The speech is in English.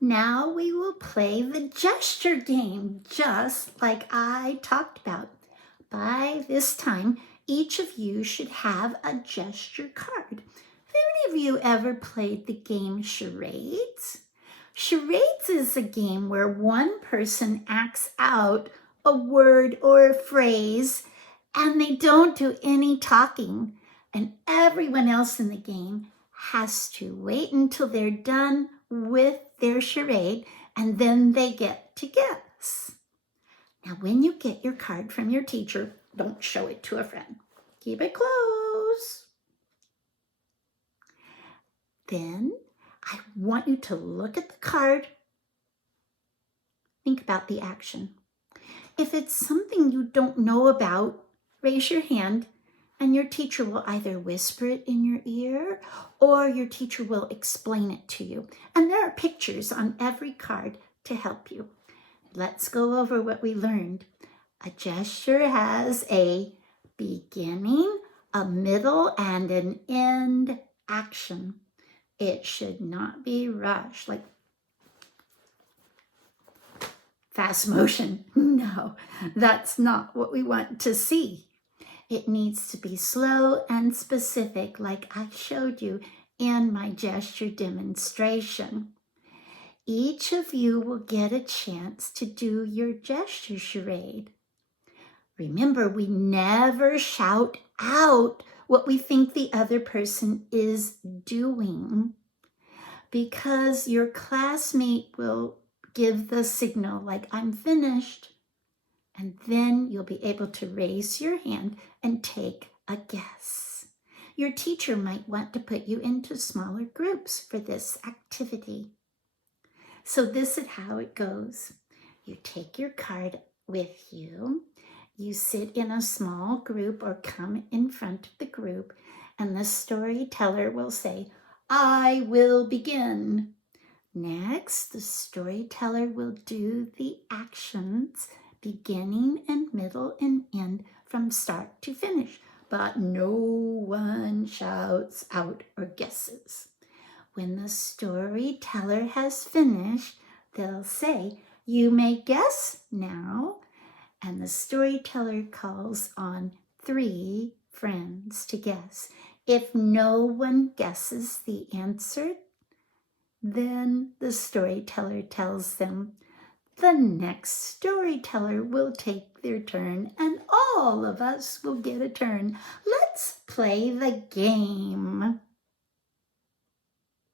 Now we will play the gesture game, just like I talked about. By this time, each of you should have a gesture card. Have any of you ever played the game charades? Charades is a game where one person acts out a word or a phrase and they don't do any talking, and everyone else in the game has to wait until they're done with their charade, and then they get to guess. Now, when you get your card from your teacher, don't show it to a friend. Keep it close. Then I want you to look at the card. Think about the action. If it's something you don't know about, raise your hand and your teacher will either whisper it in your ear or your teacher will explain it to you. And there are pictures on every card to help you. Let's go over what we learned. A gesture has a beginning, a middle, and an end action. It should not be rushed, like fast motion. No, that's not what we want to see. It needs to be slow and specific, like I showed you in my gesture demonstration. Each of you will get a chance to do your gesture charade. Remember, we never shout out what we think the other person is doing, because your classmate will give the signal like, I'm finished. And then you'll be able to raise your hand and take a guess. Your teacher might want to put you into smaller groups for this activity. So this is how it goes. You take your card with you. You sit in a small group or come in front of the group, and the storyteller will say, I will begin. Next, the storyteller will do the actions, beginning and middle and end from start to finish, but no one shouts out or guesses. When the storyteller has finished, they'll say, you may guess now, and the storyteller calls on 3 friends to guess. If no one guesses the answer, then the storyteller tells them, the next storyteller will take their turn and all of us will get a turn. Let's play the game.